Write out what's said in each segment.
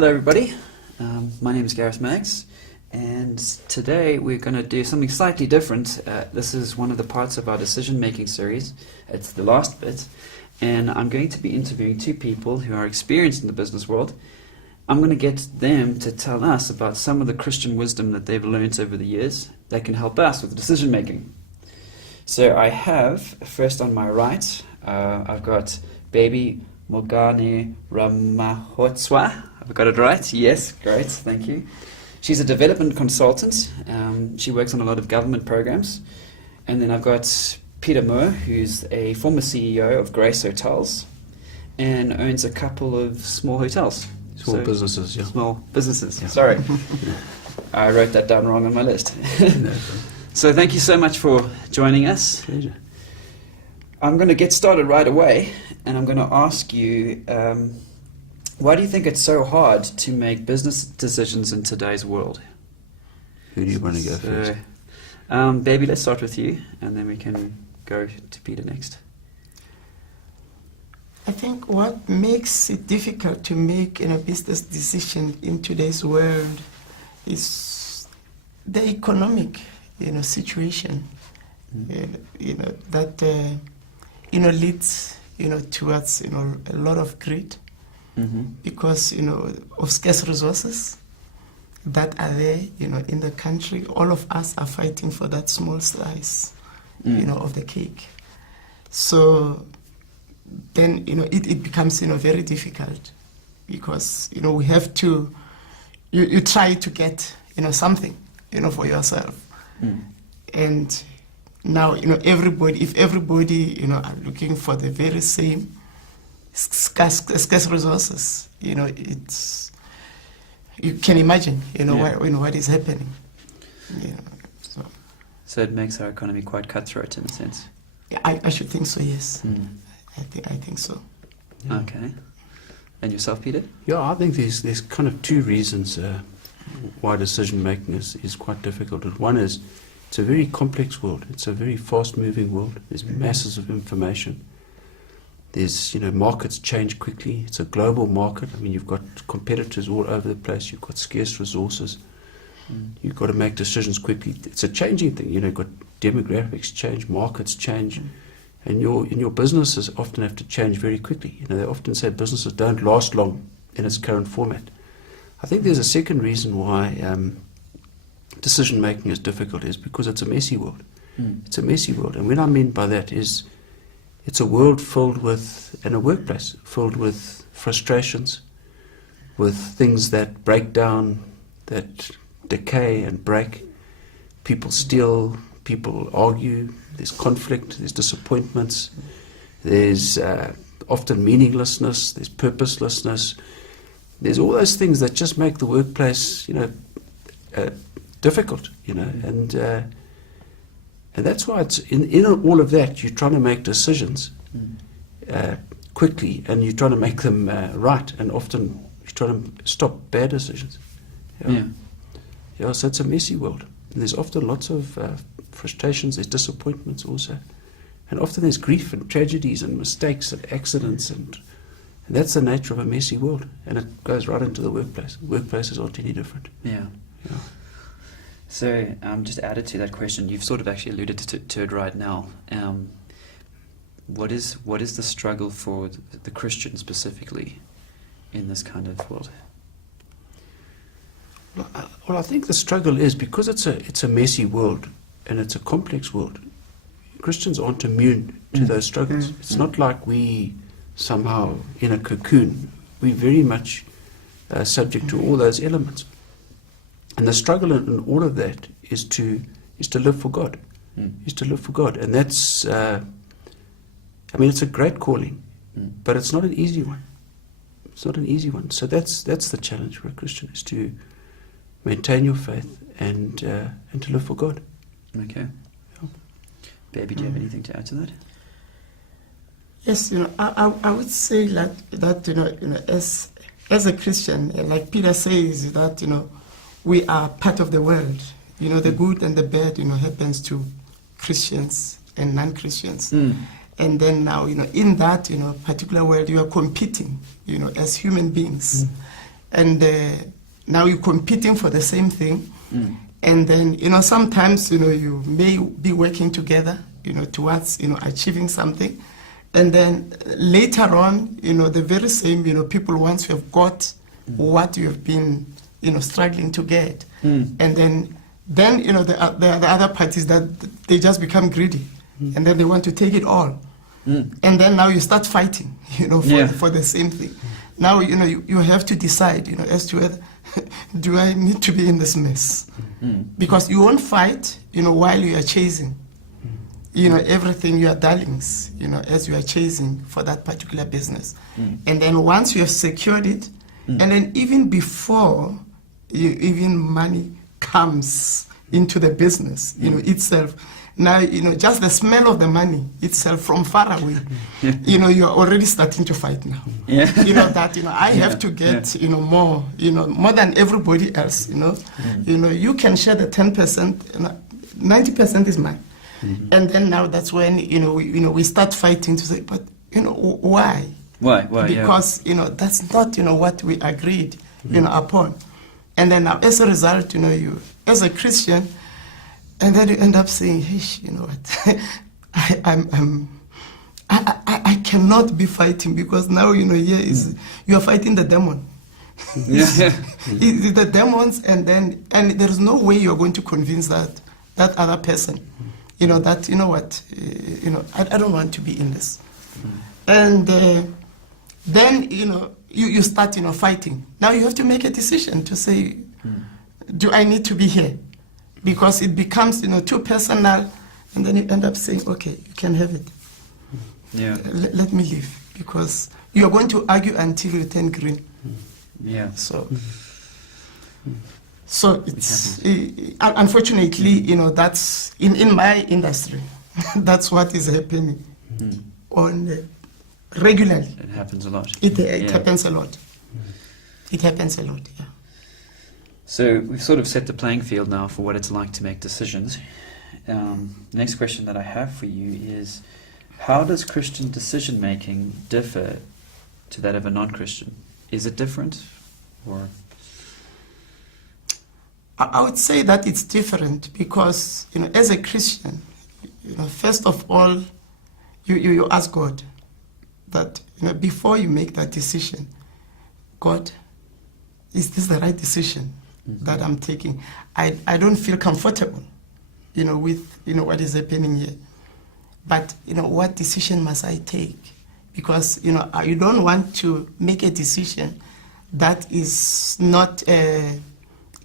Hello everybody, my name is Gareth Maggs, and today we're going to do something slightly different. This is one of the parts of our decision-making series. It's the last bit, and I'm going to be interviewing two people who are experienced in the business world. I'm going to get them to tell us about some of the Christian wisdom that they've learned over the years that can help us with decision-making. So I have, first on my right, I've got Baby Mogane-Ramahots. I've got it right? Yes, great, thank you. She's a development consultant. She works on a lot of government programs. And then I've got Peter Moore, who's a former CEO of Grace Hotels and owns a couple of small hotels. Small businesses, yeah. Small businesses, yeah. Sorry. I wrote that down wrong on my list. So thank you so much for joining us. Pleasure. I'm going to get started right away, and I'm going to ask you, why do you think it's so hard to make business decisions in today's world? Who do you want to go first? Baby, let's start with you, and then we can go to Peter next. I think what makes it difficult to make a business decision in today's world is the economic, situation, that leads, towards, a lot of greed, because, of scarce resources that are there, in the country. All of us are fighting for that small slice, of the cake. So then, it becomes, very difficult because, we have to, you try to get, something, for yourself. And now, if everybody, are looking for the very same scarce resources, it's, you can imagine, what is happening. So it makes our economy quite cutthroat in a sense. I should think so, yes. I think so. Yeah. Okay. And yourself, Peter? Yeah, I think there's kind of two reasons why decision making is quite difficult. One is it's a very complex world. It's a very fast moving world. There's masses of information. There's, markets change quickly. It's a global market. I mean, you've got competitors all over the place. You've got scarce resources. You've got to make decisions quickly. It's a changing thing. You've got demographics change, markets change. And your businesses often have to change very quickly. They often say businesses don't last long in its current format. I think there's a second reason why decision making is difficult is because it's a messy world. It's a messy world. And what I mean by that is it's a world filled with, and a workplace filled with frustrations, with things that break down, that decay and break. People steal, people argue, there's conflict, there's disappointments, there's often meaninglessness, there's purposelessness. There's all those things that just make the workplace, difficult, and that's why it's in all of that you're trying to make decisions quickly, and you're trying to make them right, and often you're trying to stop bad decisions. So it's a messy world, and there's often lots of frustrations, there's disappointments also, and often there's grief and tragedies and mistakes and accidents, and that's the nature of a messy world, and it goes right into the workplace. Workplaces aren't any different. Yeah. So just added to that question, you've sort of actually alluded to it right now. What is the struggle for the Christian specifically in this kind of world? Well, I think the struggle is because it's a messy world and it's a complex world. Christians aren't immune to those struggles. It's not like we somehow in a cocoon. We're very much subject to all those elements. And the struggle in all of that is to live for God. Is to live for God. And that's, it's a great calling, but it's not an easy one. It's not an easy one. So that's the challenge for a Christian, is to maintain your faith and to live for God. Okay. Baby, do you have anything to add to that? Yes, I would say that as a Christian, like Peter says, that we are part of the world. The good and the bad, happens to Christians and non-Christians. And then now, in that, particular world, you are competing, as human beings. and now you're competing for the same thing. And then, sometimes, you may be working together, towards, achieving something. And then later on, the very same, people, once you have got what you have been, struggling to get. And then the other parties that they just become greedy. And then they want to take it all. And then now you start fighting, for the same thing. Now, you have to decide, as to whether, do I need to be in this mess? Because you won't fight, while you are chasing, everything, your darlings, as you are chasing for that particular business. And then once you have secured it, and then even before even money comes into the business, itself, now, just the smell of the money itself from far away, you're already starting to fight now. I have to get, more, more than everybody else, you can share the 10%, 90% is mine. And then now that's when, we start fighting to say, but, why? Why? Because, that's not, what we agreed, upon. And then now, as a result, you, as a Christian, and then you end up saying, hey, you know what, I cannot be fighting, because now, you are fighting the demon. The demons, and there's no way you're going to convince that other person, that, I don't want to be in this. And then, you start, fighting. Now you have to make a decision to say, do I need to be here? Because it becomes, too personal, and then you end up saying, okay, you can have it. Let me leave, because you're going to argue until you turn green. So it's unfortunately, that's in my industry. That's what is happening on regularly. It happens a lot. It happens a lot. It happens a lot. Yeah. So we've sort of set the playing field now for what it's like to make decisions. The next question that I have for you is, how does Christian decision-making differ to that of a non-Christian? Is it different? Or I would say that it's different because, as a Christian, first of all, you ask God that, before you make that decision, God, is this the right decision that I'm taking? I don't feel comfortable, with, what is happening here. But, what decision must I take? Because, you don't want to make a decision that is not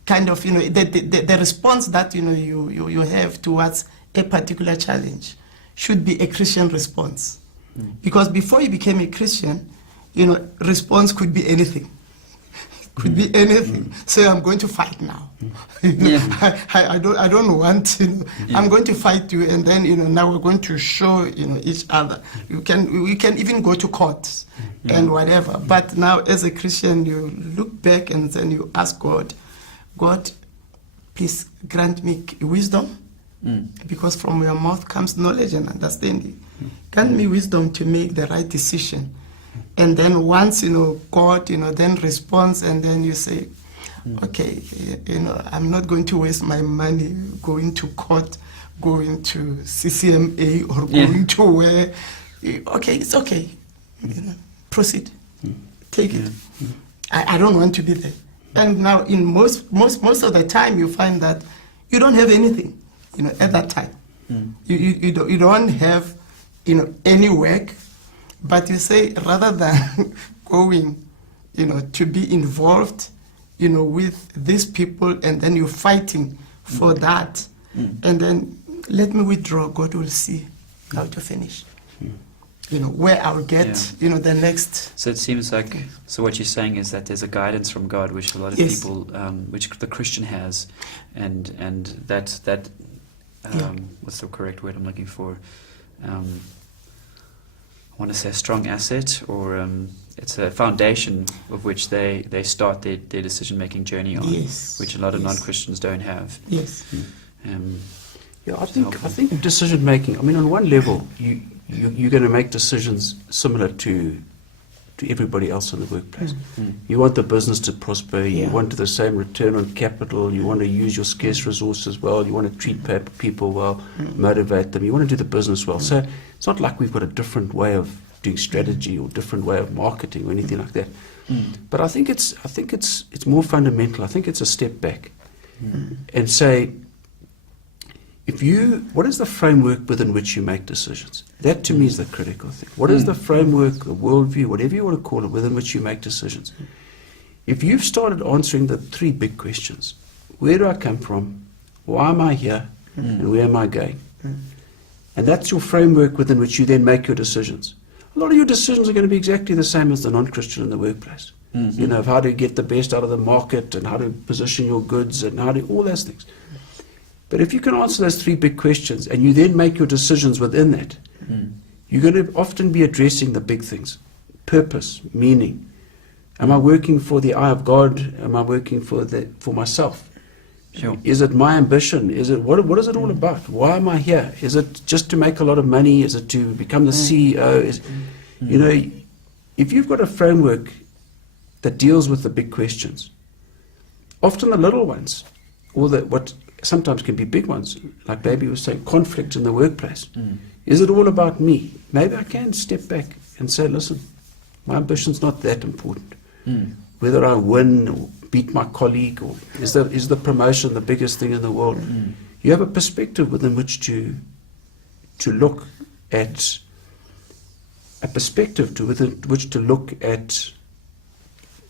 kind of, the response that, you have towards a particular challenge should be a Christian response. Because before you became a Christian, response could be anything. Could be anything. Say, I'm going to fight now. I don't want, I'm going to fight you, and then, now we're going to show, each other. We can even go to court and whatever. But now, as a Christian, you look back and then you ask God, please grant me wisdom, because from your mouth comes knowledge and understanding. Grant me wisdom to make the right decision. And then once, God, then responds, and then you say, okay, I'm not going to waste my money going to court, going to CCMA, or going to where. Okay, it's okay. Proceed. Take it. I don't want to be there. And now, in most of the time, you find that you don't have anything, at that time. You don't have, any work. But you say, rather than going, to be involved, with these people, and then you're fighting for that, and then let me withdraw. God will see how to finish. Where I'll get, the next. So it seems like, so what you're saying is that there's a guidance from God, which a lot of people, which the Christian has, and that what's the correct word I'm looking for? I want to say a strong asset, or it's a foundation of which they start their decision-making journey on, which a lot of non-Christians don't have. I think decision-making, on one level, you're going to make decisions similar to to everybody else in the workplace. You want the business to prosper, you want the same return on capital, you want to use your scarce resources well, you want to treat people well, motivate them, you want to do the business well. So it's not like we've got a different way of doing strategy or different way of marketing or anything like that. But I think it's more fundamental. I think it's a step back and say, what is the framework within which you make decisions? That to me is the critical thing. What is the framework, the worldview, whatever you want to call it, within which you make decisions? If you've started answering the 3 big questions, where do I come from? Why am I here? And where am I going? And that's your framework within which you then make your decisions. A lot of your decisions are going to be exactly the same as the non-Christian in the workplace. You know, of how to get the best out of the market and how to position your goods and how to all those things. But if you can answer those 3 big questions and you then make your decisions within that, you're going to often be addressing the big things. Purpose, meaning. Am I working for the eye of God? Am I working for myself? Sure. Is it my ambition? Is it what is it all about? Why am I here? Is it just to make a lot of money? Is it to become the CEO? You know, if you've got a framework that deals with the big questions, often the little ones, or what sometimes can be big ones, like Baby was saying, conflict in the workplace. Is it all about me? Maybe I can step back and say, listen, my ambition's not that important. Whether I win or beat my colleague, or is the promotion the biggest thing in the world? You have a perspective within which to look at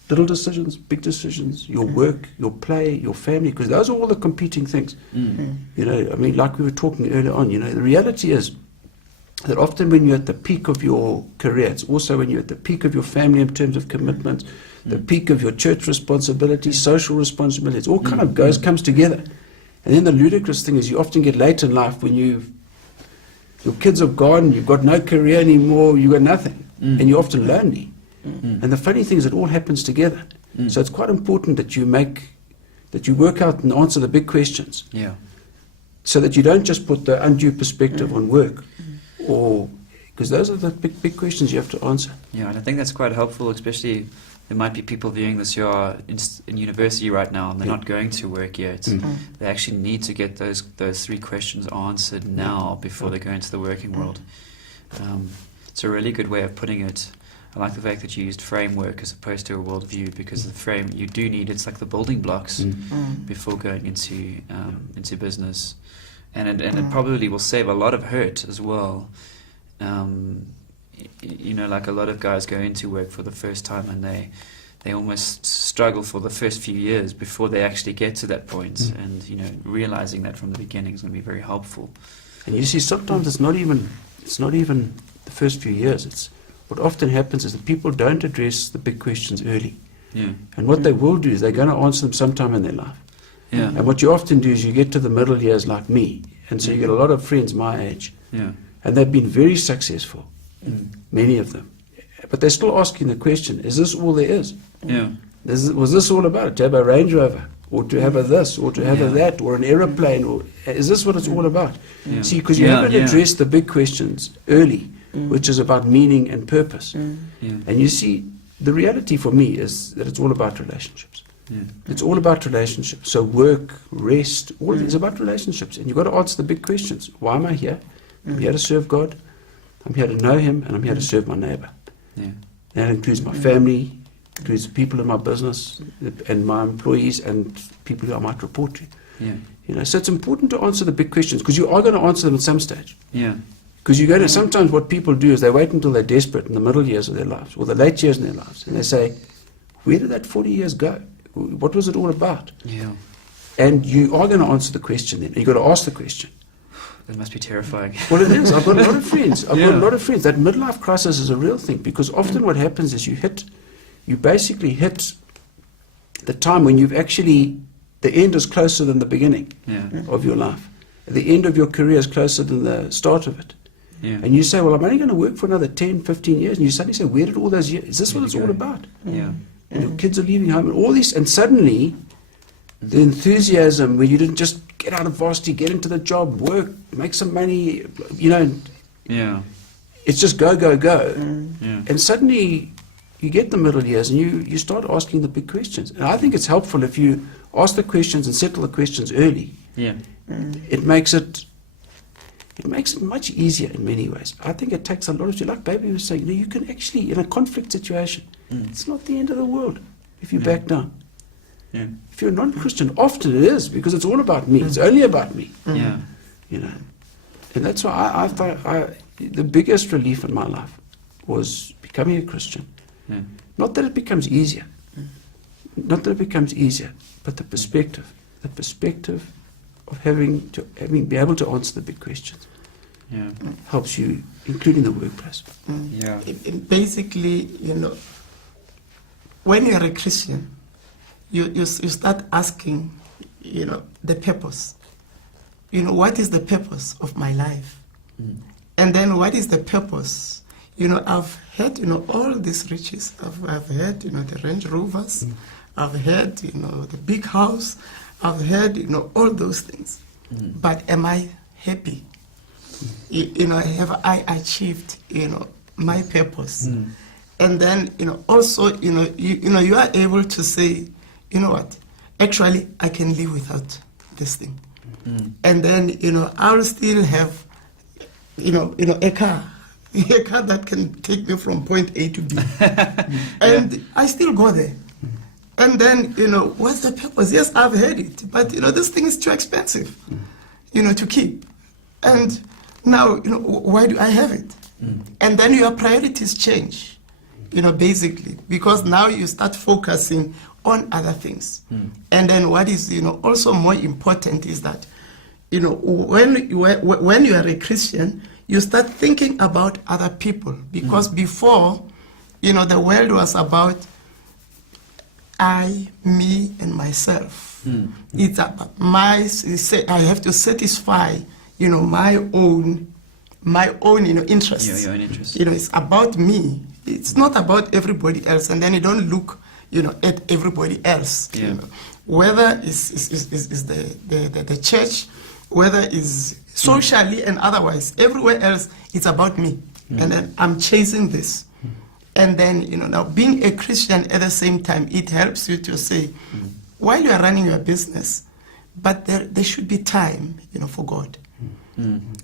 little decisions, big decisions, your work, your play, your family, because those are all the competing things. You know, I mean, like we were talking earlier on, you know, the reality is that often when you're at the peak of your career, it's also when you're at the peak of your family in terms of commitment, the peak of your church responsibility, social responsibility, it all kind of comes together. And then the ludicrous thing is you often get late in life when your kids are gone, you've got no career anymore, you've got nothing, and you're often lonely. And the funny thing is it all happens together. So it's quite important that you work out and answer the big questions. So that you don't just put the undue perspective on work, or because those are the big questions you have to answer. Yeah, and I think that's quite helpful, especially there might be people viewing this who are in university right now and they're not going to work yet. They actually need to get those 3 questions answered now before they go into the working world. It's a really good way of putting it. I like the fact that you used framework as opposed to a worldview, because the frame you do need, it's like the building blocks before going into business, and it probably will save a lot of hurt as well. You know, like a lot of guys go into work for the first time and they almost struggle for the first few years before they actually get to that point, and you know, realizing that from the beginning is going to be very helpful. And you see, sometimes it's not even the first few years. It's what often happens is that people don't address the big questions early. And what they will do is they're going to answer them sometime in their life. And what you often do is you get to the middle years like me, and so you get a lot of friends my age, and they've been very successful, many of them. But they're still asking the question, is this all there is? Was this all about it? To have a Range Rover, or to have a this, or to have a that, or an aeroplane, or is this what it's all about? See, because you haven't addressed the big questions early, which is about meaning and purpose. And you see, the reality for me is that it's all about relationships. It's all about relationships. So work, rest, all of it is about relationships. And you've got to answer the big questions. Why am I here? I'm here to serve God. I'm here to know Him, and I'm here to serve my neighbor. That includes my family, includes the people in my business, and my employees, and people who I might report to. You know, so it's important to answer the big questions, because you are going to answer them at some stage. Because you're going to, sometimes what people do is they wait until they're desperate in the middle years of their lives, or the late years in their lives, and they say, where did that 40 years go? What was it all about? And you are going to answer the question then. You've got to ask the question. That must be terrifying. Well, it is. I've got a lot of friends. Got a lot of friends. That midlife crisis is a real thing, because often what happens is you basically hit the time when you've actually, the end is closer than the beginning of your life. The end of your career is closer than the start of it. And you say, well, I'm only going to work for another 10, 15 years. And you suddenly say, where did all those years, is this what it's all about? And your kids are leaving home and all this, and suddenly the enthusiasm where you didn't just get out of varsity, get into the job, work, make some money, you know, it's just go. And suddenly you get the middle years and you start asking the big questions. And I think it's helpful if you ask the questions and settle the questions early. Yeah. It makes it much easier in many ways. I think it takes a lot of, like Baby was saying, you can actually, in a conflict situation, it's not the end of the world if you back down. Yeah. If you're a non-Christian, often it is, because it's all about me. It's only about me. Yeah. And that's why I thought the biggest relief in my life was becoming a Christian. Yeah. Not that it becomes easier. Not that it becomes easier, but the perspective of be able to answer the big questions. Yeah. Helps you, including the workplace. Yeah. Basically, when you're a Christian, you start asking, the purpose. What is the purpose of my life? And then what is the purpose? I've had, all these riches. I've had, the Range Rovers. I've had, the big house. I've had, all those things. But am I happy? Have I achieved, my purpose? And then, also, you are able to say, what? Actually, I can live without this thing. And then, I'll still have, a car that can take me from point A to B. And I still go there. And then, what's the purpose? Yes, I've heard it, but, this thing is too expensive, to keep. And now, why do I have it? And then your priorities change, basically, because now you start focusing on other things. And then what is, also more important is that, when you are a Christian, you start thinking about other people. Because before, the world was about I, me, and myself. It's about I have to satisfy, my own, interests. Your own interests. It's about me. It's not about everybody else. And then you don't look, at everybody else. Yeah. Whether is the church, whether is socially and otherwise, everywhere else, it's about me. And then I'm chasing this. And then, now being a Christian at the same time, it helps you to say, while you are running your business, but there should be time, for God.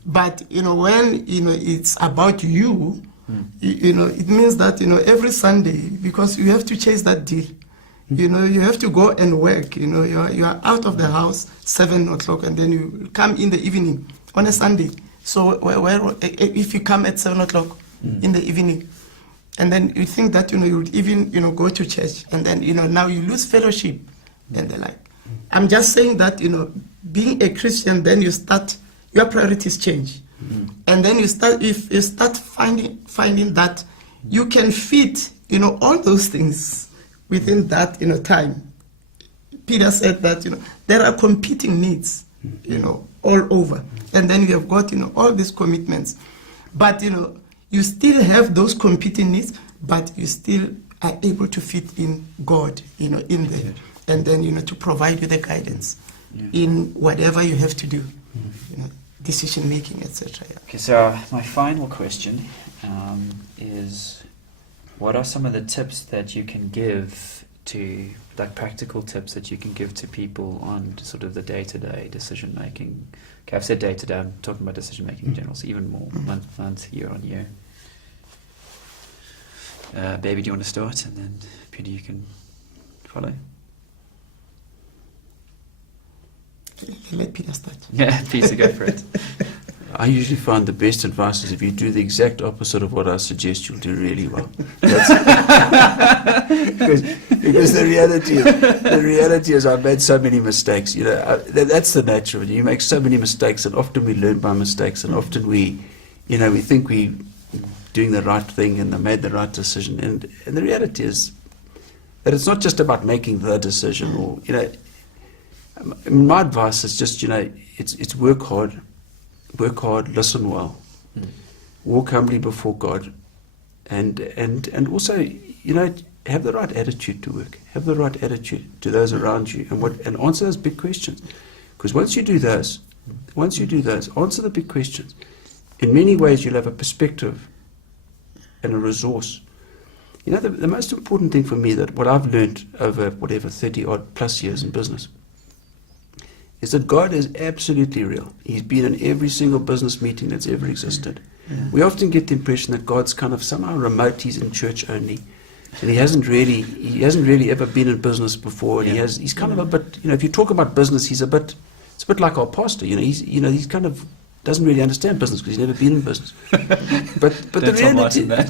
But, when, it's about you, it means that, every Sunday, because you have to chase that deal, you have to go and work, you are out of the house 7 o'clock and then you come in the evening on a Sunday. So if you come at 7 o'clock in the evening, and then you think that, you would even, go to church, and then, now you lose fellowship and the like. I'm just saying that, being a Christian, then you start, your priorities change. And then you start finding that you can fit, all those things within that, time. Peter said that, there are competing needs, all over. And then you have got, all these commitments. But, you still have those competing needs, but you still are able to fit in God, in there. And then, to provide you the guidance in whatever you have to do, decision making, etc. Yeah. Okay, so my final question is, what are some of the tips that you can give to, like practical tips that you can give to people on sort of the day-to-day decision making? Okay, I've said day-to-day, I'm talking about decision making in general, so even more, month, year on year. Baby, do you want to start? And then Peter, you can follow. Let Peter start. Yeah, Peter, go for it. I usually find the best advice is if you do the exact opposite of what I suggest, you'll do really well. Because the reality is I've made so many mistakes. That's the nature of it. You make so many mistakes, and often we learn by mistakes, and often we think we doing the right thing and they made the right decision. And the reality is that it's not just about making the decision, or my advice is just it's work hard, listen well, walk humbly before God, and also have the right attitude to work, have the right attitude to those around you, and answer those big questions. Because once you do those, answer the big questions. In many ways, you'll have a perspective and a resource You know, the most important thing for me, that what I've learned over whatever 30 odd plus years in business, is that God is absolutely real. He's been in every single business meeting that's ever existed. Yeah. We often get the impression that God's kind of somehow remote. He's in church only, and he hasn't really ever been in business before. And Yeah. he's kind of a bit, you know, if you talk about business, it's a bit like our pastor. You know, he's kind of doesn't really understand business because he's never been in business. But the reality, yeah.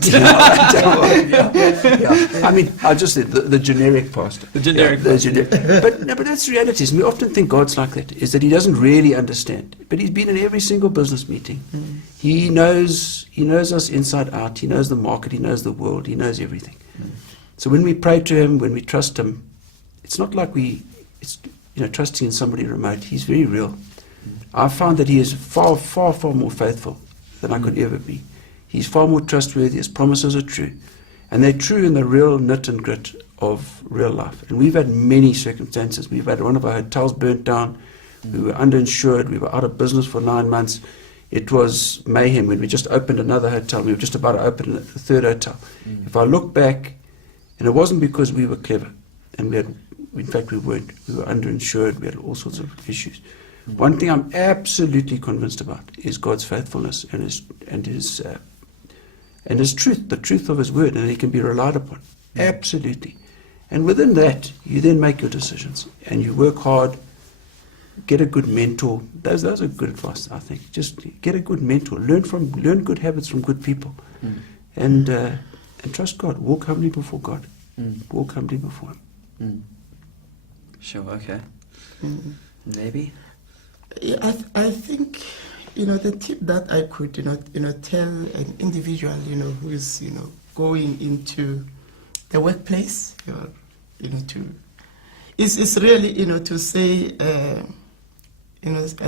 I mean, I just said the generic pastor. The generic pastor. But that's the reality. And we often think God's like that, is that he doesn't really understand. But he's been in every single business meeting. Mm. He knows us inside out. He knows the market. He knows the world. He knows everything. So when we pray to him, when we trust him, it's not like it's trusting in somebody remote. He's very real. I found that he is far, far, far more faithful than I could ever be. He's far more trustworthy. His promises are true. And they're true in the real nit and grit of real life. And we've had many circumstances. We've had one of our hotels burnt down. We were underinsured. We were out of business for 9 months. It was mayhem when we just opened another hotel. We were just about to open a third hotel. If I look back, and it wasn't because we were clever, and in fact we weren't. We were underinsured. We had all sorts of issues. One thing I'm absolutely convinced about is God's faithfulness and his truth, the truth of his word, and he can be relied upon. Absolutely. And within that, you then make your decisions, and you work hard. Get a good mentor. Those are good advice, I think. Just get a good mentor. Learn good habits from good people, and trust God. Walk humbly before God. Walk humbly before him. Sure. Okay. Maybe. Yeah, I think, the tip that I could, tell an individual, who is, going into the workplace, is really, to say,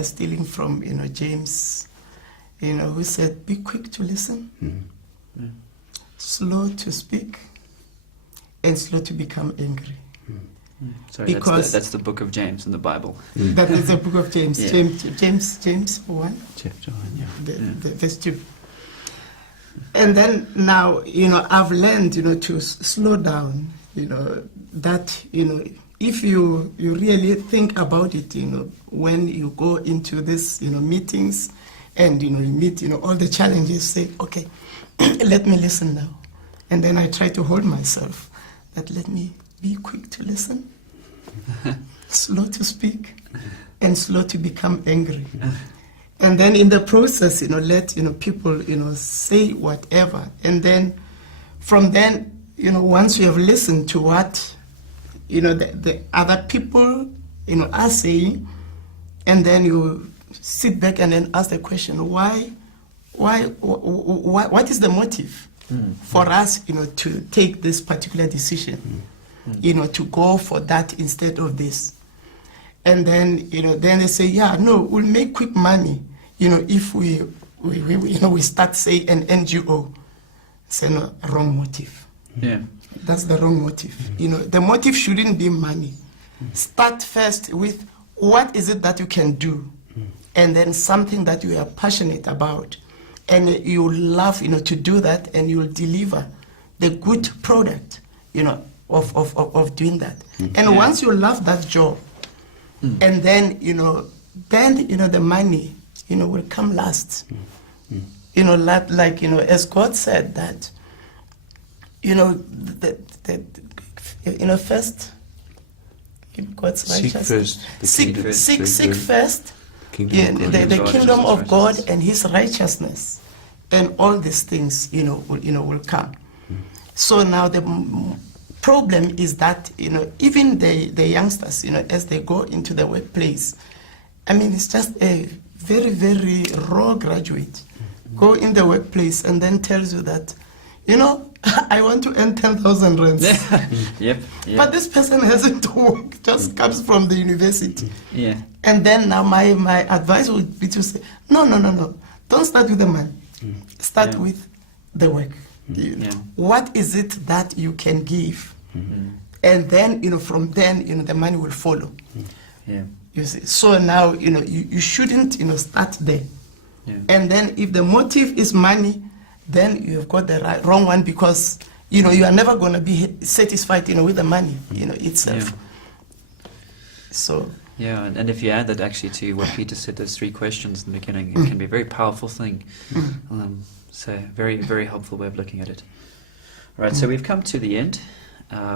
stealing from, James, who said, be quick to listen, slow to speak, and slow to become angry. Sorry, that's the book of James in the Bible. That is the book of James. Yeah. James 1. Chapter 1, yeah. The verse 2. And then now, I've learned, to slow down, that, if you really think about it, when you go into this, meetings and, you meet, all the challenges, say, okay, let me listen now. And then I try to hold myself, that let me be quick to listen, slow to speak, and slow to become angry. And then in the process, let, people, say whatever. And then from then, once you have listened to what, the other people, are saying, and then you sit back and then ask the question, why what is the motive for us, to take this particular decision, to go for that instead of this? And then, then they say, yeah, no, we'll make quick money, if we start, say, an NGO. Say, no, wrong motive. Yeah. That's the wrong motive. The motive shouldn't be money. Start first with what is it that you can do, and then something that you are passionate about, and you love, to do that, and you will deliver the good product, of doing that. And once you love that job, and then, the money, will come last. Like, as God said that, first, God's righteousness. Seek first the kingdom of God and His righteousness, and all these things, will come. So now the problem is that, even the youngsters, as they go into the workplace, I mean, it's just a very, very raw graduate go in the workplace and then tells you that, I want to earn 10,000 rands. Yep. But this person hasn't worked, just comes from the university. Yeah. And then now my advice would be to say, no. Don't start with the money. Start with the work. What is it that you can give? And then, from then, the money will follow. Yeah. You see. So now, you shouldn't, start there. Yeah. And then if the motive is money, then you've got the wrong one, because, you are never going to be satisfied, with the money, itself. Yeah. So. Yeah, and if you add that actually to what Peter said, those 3 questions in the beginning, it can be a very powerful thing. So very, very helpful way of looking at it. All right, so we've come to the end.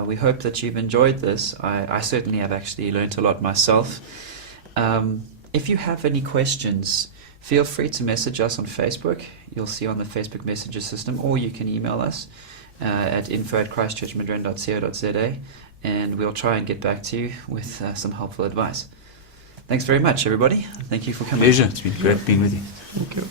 We hope that you've enjoyed this. I certainly have actually learnt a lot myself. If you have any questions, feel free to message us on Facebook. You'll see on the Facebook messages system, or you can email us at info@christchurchmidrand.co.za, and we'll try and get back to you with some helpful advice. Thanks very much, everybody. Thank you for coming. Pleasure. It's been great being with you. Thank you.